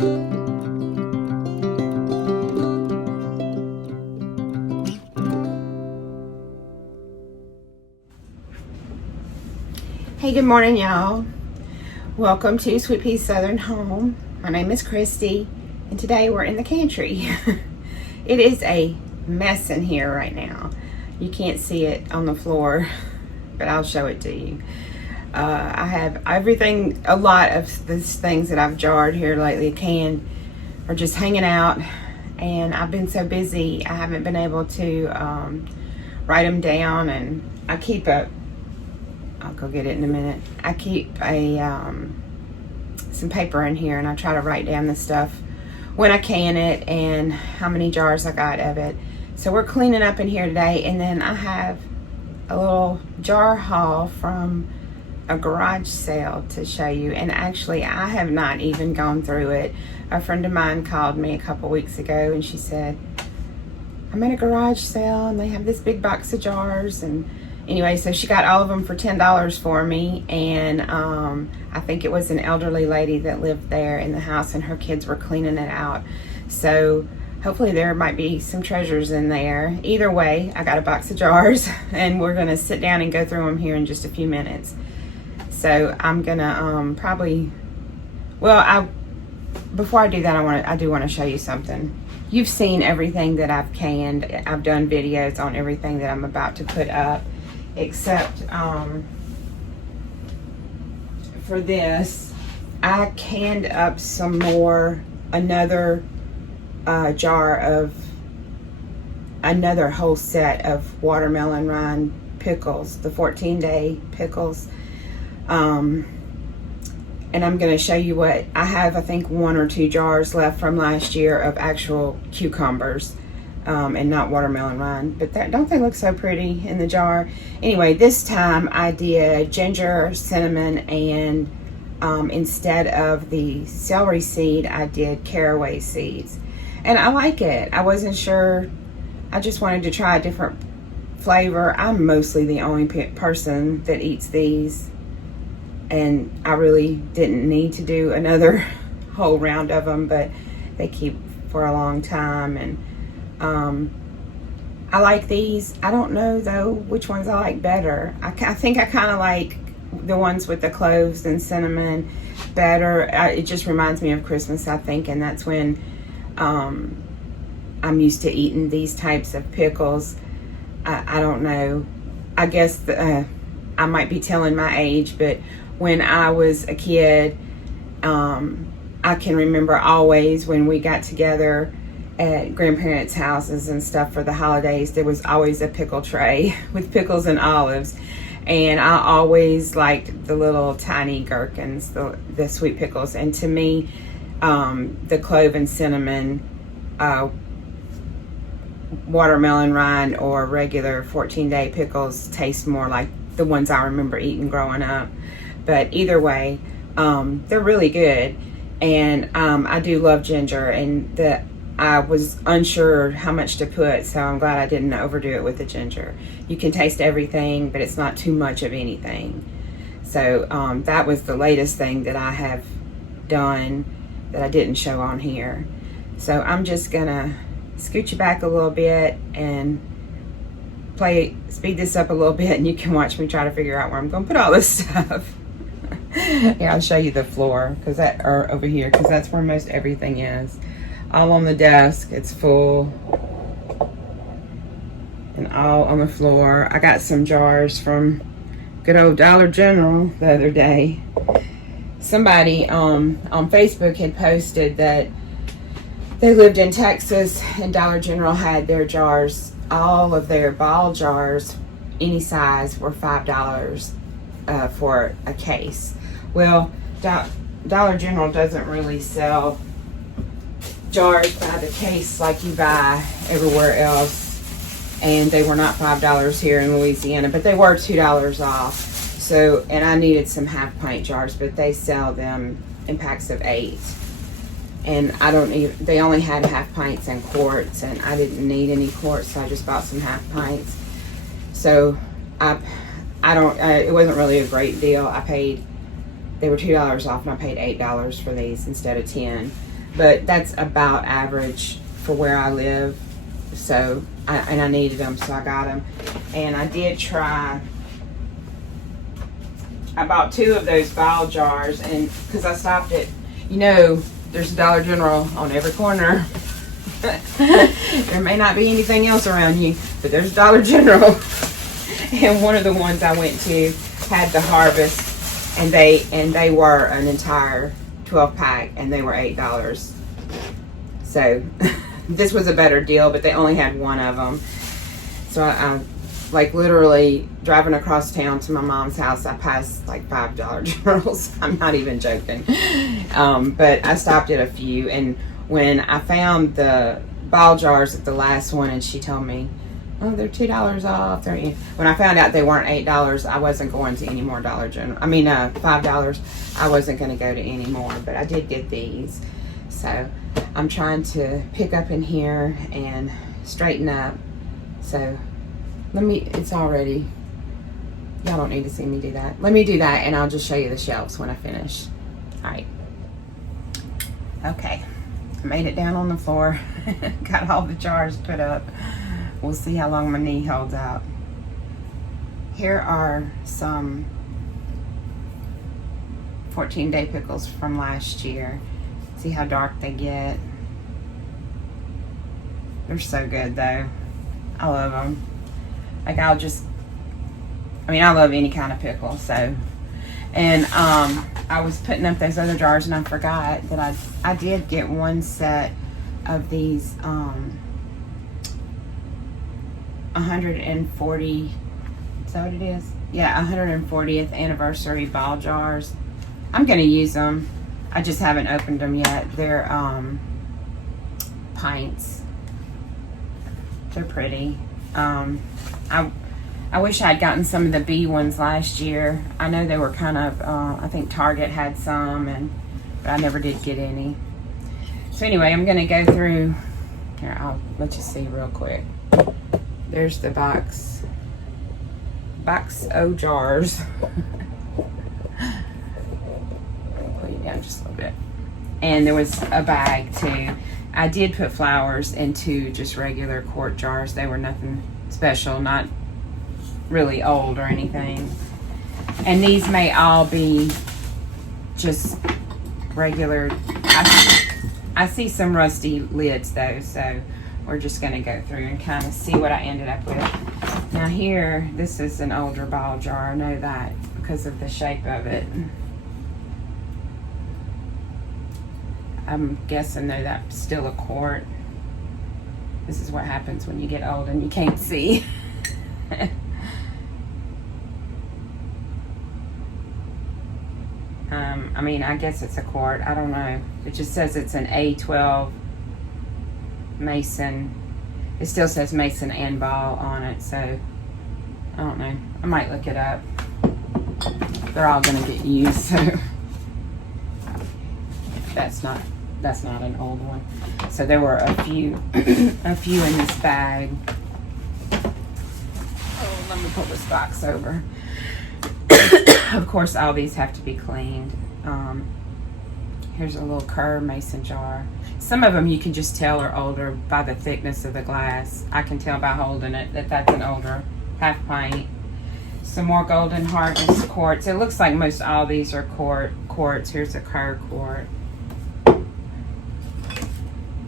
Hey, good morning, y'all. Welcome to Sweet Pea Southern Home. My name is Christy, and today we're in the cantry. It is a mess in here right now. You can't see it on the floor, but I'll show it to you. I have everything, a lot of these things that I've jarred here lately, canned, are just hanging out, and I've been so busy, I haven't been able to write them down, and I keep I'll go get it in a minute. I keep some paper in here, and I try to write down the stuff when I can it and how many jars I got of it. So we're cleaning up in here today, and then I have a little jar haul from a garage sale to show you. And actually, I have not even gone through it. A friend of mine called me a couple weeks ago, and she said, I'm at a garage sale, and they have this big box of jars. And anyway, so she got all of them for $10 for me, and I think it was an elderly lady that lived there in the house, and her kids were cleaning it out. So hopefully there might be some treasures in there. Either way, I got a box of jars, and we're gonna sit down and go through them here in just a few minutes. So I'm gonna probably, well, before I do that, I do want to show you something. You've seen everything that I've canned. I've done videos on everything that I'm about to put up, except for this. I canned up some more, another jar of another whole set of watermelon rind pickles, the 14-day pickles. And I'm going to show you what I have. I think 1 or 2 jars left from last year of actual cucumbers. And not watermelon rind, but don't they look so pretty in the jar? Anyway, this time I did ginger, cinnamon, and instead of the celery seed, I did caraway seeds, and I like it. I wasn't sure, I just wanted to try a different flavor. I'm mostly the only person that eats these, and I really didn't need to do another whole round of them, but they keep for a long time. And I like these. I don't know though which ones I like better. I think I kind of like the ones with the cloves and cinnamon better. It just reminds me of Christmas, I think, and that's when I'm used to eating these types of pickles. I don't know. I guess I might be telling my age, but when I was a kid, I can remember always when we got together at grandparents' houses and stuff for the holidays, there was always a pickle tray with pickles and olives, and I always liked the little tiny gherkins, the sweet pickles. And to me, the clove and cinnamon, watermelon rind, or regular 14-day pickles taste more like the ones I remember eating growing up. But either way, they're really good. And I do love ginger, and I was unsure how much to put, so I'm glad I didn't overdo it with the ginger. You can taste everything, but it's not too much of anything. So that was the latest thing that I have done that I didn't show on here. So I'm just gonna scoot you back a little bit and speed this up a little bit, and you can watch me try to figure out where I'm gonna put all this stuff. Here, I'll show you the floor, or over here, because that's where most everything is. All on the desk, it's full, and all on the floor. I got some jars from good old Dollar General the other day. Somebody on Facebook had posted that they lived in Texas, and Dollar General had their jars, all of their ball jars, any size, were $5 for a case. Well, Dollar General doesn't really sell jars by the case like you buy everywhere else, and they were not $5 here in Louisiana, but they were $2 off. So, and I needed some half pint jars, but they sell them in packs of 8, and they only had half pints and quarts, and I didn't need any quarts, so I just bought some half pints. So it wasn't really a great deal. They were $2 off, and I paid $8 for these instead of 10. but that's about average for where I live. So, I needed them, so I got them. And I did try, I bought 2 of those bile jars, and because I stopped at, you know, there's a Dollar General on every corner. There may not be anything else around you, but there's Dollar General. And one of the ones I went to had the Harvest, and they were an entire 12 pack, and they were $8. So this was a better deal, but they only had 1 of them. So I like literally driving across town to my mom's house, I passed like 5 Dollar Generals. I'm not even joking. But I stopped at a few, and when I found the bile jars at the last one, and she told me, oh, they're $2 off. When I found out they weren't $8, I wasn't going to any more Dollar General. I mean, $5. I wasn't going to go to any more, but I did get these. So I'm trying to pick up in here and straighten up. So it's already, y'all don't need to see me do that. Let me do that, and I'll just show you the shelves when I finish. All right. Okay. I made it down on the floor. Got all the jars put up. We'll see how long my knee holds out. Here are some 14-day pickles from last year. See how dark they get. They're so good though. I love them. Like I love any kind of pickle. So, and I was putting up those other jars, and I forgot that I did get one set of these 140, is that what it is? Yeah, 140th anniversary bile jars. I'm gonna use them. I just haven't opened them yet. They're pints. They're pretty. I wish I'd gotten some of the B ones last year. I know they were kind of, I think Target had some, but I never did get any. So anyway, I'm gonna go through, here, I'll let you see real quick. There's the box O jars. Put it down just a little bit. And there was a bag too. I did put flowers into just regular quart jars. They were nothing special, not really old or anything. And these may all be just regular. I see some rusty lids though, so we're just going to go through and kind of see what I ended up with. Now here, this is an older bile jar. I know that because of the shape of it. I'm guessing though that's still a quart. This is what happens when you get old and you can't see. I mean, I guess it's a quart. I don't know. It just says it's an A12 Mason. It still says Mason and bile on it, so I don't know. I might look it up. They're all gonna get used, so that's not an old one. So there were a few a few in this bag. Oh, let me pull this box over. Of course, all these have to be cleaned. Here's a little Kerr mason jar. Some of them you can just tell are older by the thickness of the glass. I can tell by holding it that that's an older half pint. Some more Golden Harvest quarts. It looks like most all these are quarts. Here's a Kerr quart.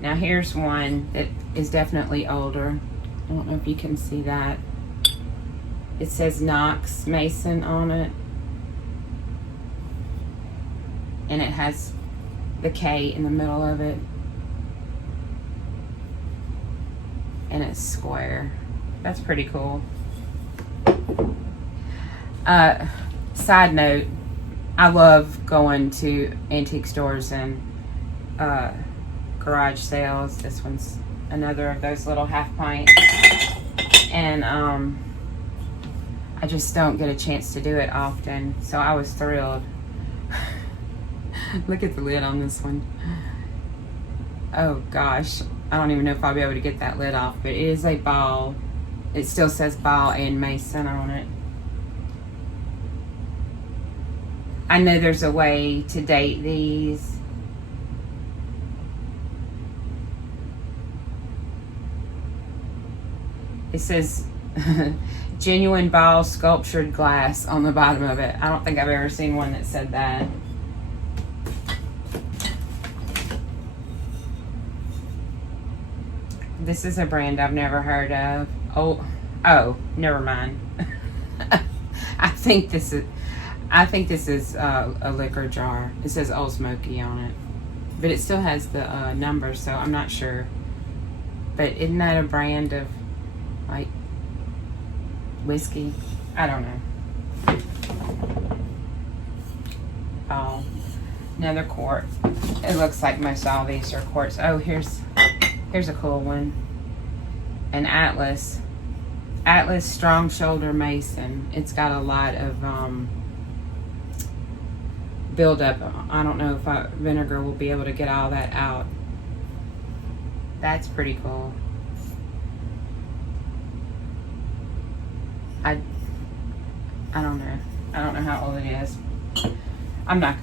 Now here's one that is definitely older. I don't know if you can see that. It says Knox Mason on it. And it has the K in the middle of it. And it's square. That's pretty cool. Side note, I love going to antique stores and garage sales. This one's another of those little half pint. And I just don't get a chance to do it often. So I was thrilled. Look at the lid on this one. Oh gosh, I don't even know if I'll be able to get that lid off, but it is a bile. It still says bile and Mason on it. I know there's a way to date these. It says genuine ball sculptured glass on the bottom of it. I don't think I've ever seen one that said that. This is a brand I've never heard of. Oh, never mind. I think this is a liquor jar. It says Old Smoky on it, but it still has the number, so I'm not sure. But isn't that a brand of like whiskey? I don't know. Oh, another quart. It looks like most all these are quarts. Oh, here's a cool one. An Atlas Strong Shoulder Mason. It's got a lot of buildup. I don't know if vinegar will be able to get all that out. That's pretty cool. I don't know. I don't know how old it is. I'm not.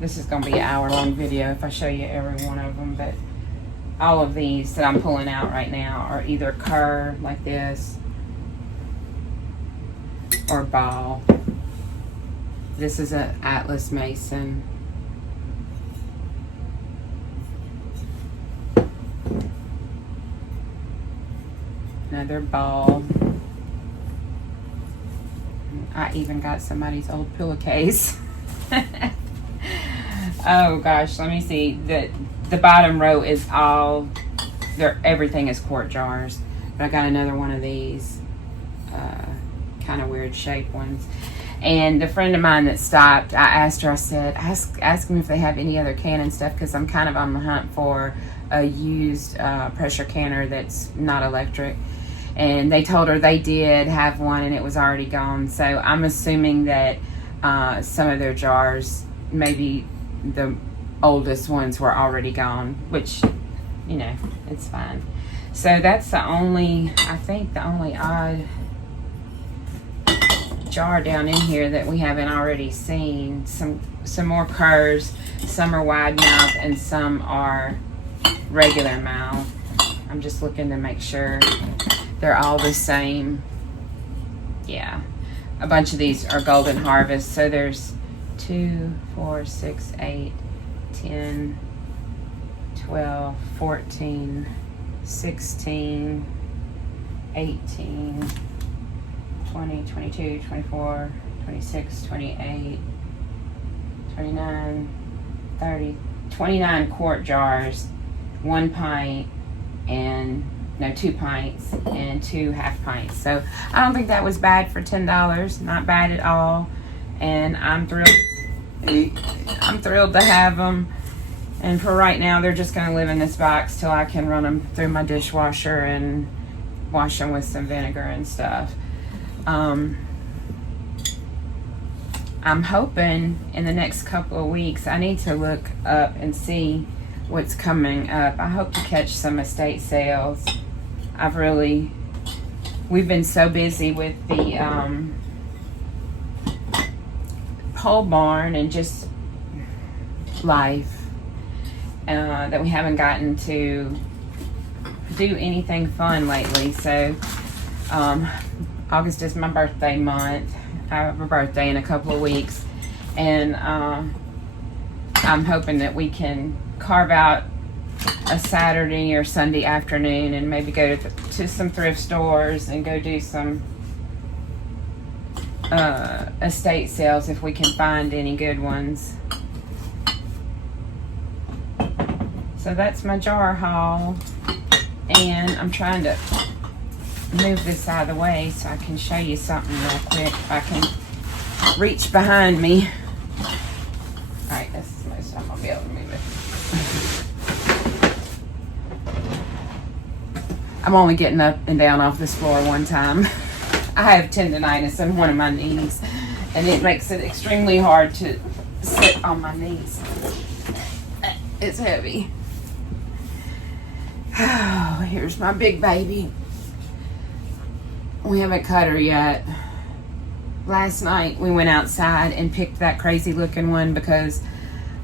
This is gonna be an hour-long video if I show you every one of them, but all of these that I'm pulling out right now are either Kerr like this or Ball. This is an Atlas Mason. Another Ball. I even got somebody's old pillowcase. Oh gosh, let me see. The bottom row is all everything is quart jars. But I got another one of these kind of weird shaped ones. And the friend of mine that stopped, I asked her, I said, ask them if they have any other canning stuff, because I'm kind of on the hunt for a used pressure canner that's not electric. And they told her they did have one and it was already gone. So I'm assuming that some of their jars, maybe the oldest ones, were already gone, which, you know, it's fine. So that's I think the only odd jar down in here that we haven't already seen. Some more Kerrs, some are wide mouth and some are regular mouth. I'm just looking to make sure they're all the same. Yeah, a bunch of these are Golden Harvest. So there's 2, 4, 6, 8, 10, 12, 14, 16, 18, 20, 22, 24, 26, 28, 29, 30, 29 quart jars, 1 pint, and no, 2 pints and 2 half pints. So I don't think that was bad for $10. Not bad at all. And I'm thrilled to have them. And for right now, they're just going to live in this box till I can run them through my dishwasher and wash them with some vinegar and stuff. I'm hoping in the next couple of weeks, I need to look up and see what's coming up. I hope to catch some estate sales. We've been so busy with the pole barn and just life that we haven't gotten to do anything fun lately. So August is my birthday month. I have a birthday in a couple of weeks, and I'm hoping that we can carve out a Saturday or Sunday afternoon and maybe go to some thrift stores and go do some estate sales if we can find any good ones. So that's my jar haul, and I'm trying to move this out of the way so I can show you something real quick. If I can reach behind me. Alright, this is most I'm gonna be able to move it. I'm only getting up and down off this floor one time. I have tendonitis in one of my knees, and it makes it extremely hard to sit on my knees. It's heavy. Oh, here's my big baby. We haven't cut her yet. Last night we went outside and picked that crazy looking one because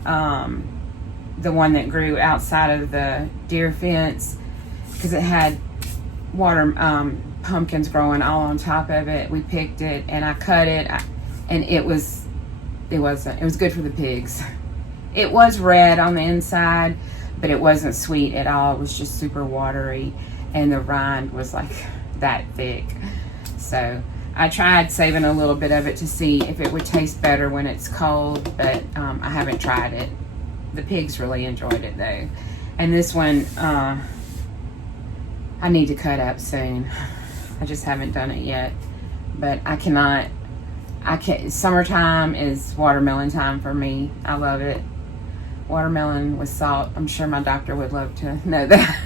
the one that grew outside of the deer fence, because it had pumpkins growing all on top of it. We picked it and I cut it, and it was good for the pigs. It was red on the inside, but it wasn't sweet at all. It was just super watery, and the rind was like that thick. So I tried saving a little bit of it to see if it would taste better when it's cold, but I haven't tried it. The pigs really enjoyed it though. And this one, I need to cut up soon. I just haven't done it yet. But I can't, summertime is watermelon time for me. I love it. Watermelon with salt. I'm sure my doctor would love to know that,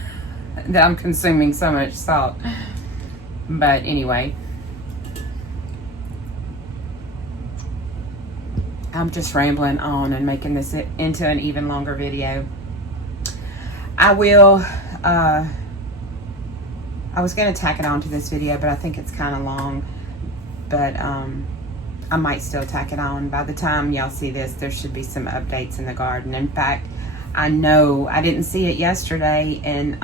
that I'm consuming so much salt. But anyway, I'm just rambling on and making this into an even longer video. I was going to tack it on to this video, but I think it's kind of long. But I might still tack it on. By the time y'all see this, there should be some updates in the garden. In fact, I know I didn't see it yesterday, and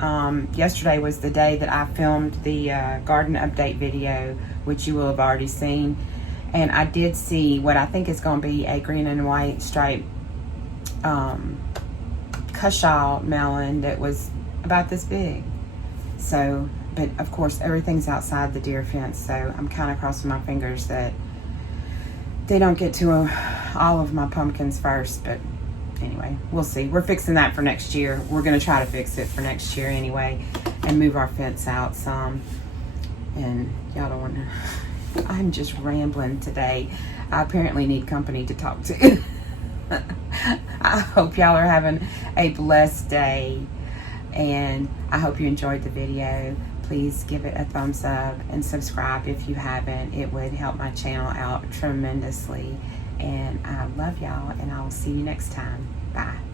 yesterday was the day that I filmed the garden update video, which you will have already seen. And I did see what I think is going to be a green and white striped Cushaw melon that was about this big. So, but of course everything's outside the deer fence, so I'm kind of crossing my fingers that they don't get to all of my pumpkins first. But anyway, we'll see. We're fixing that for next year. We're going to try to fix it for next year anyway, and move our fence out some. And y'all don't want to, I'm just rambling today. I apparently need company to talk to. I hope y'all are having a blessed day, and I hope you enjoyed the video. Please give it a thumbs up and subscribe if you haven't. It would help my channel out tremendously. And I love y'all, and I will see you next time. Bye.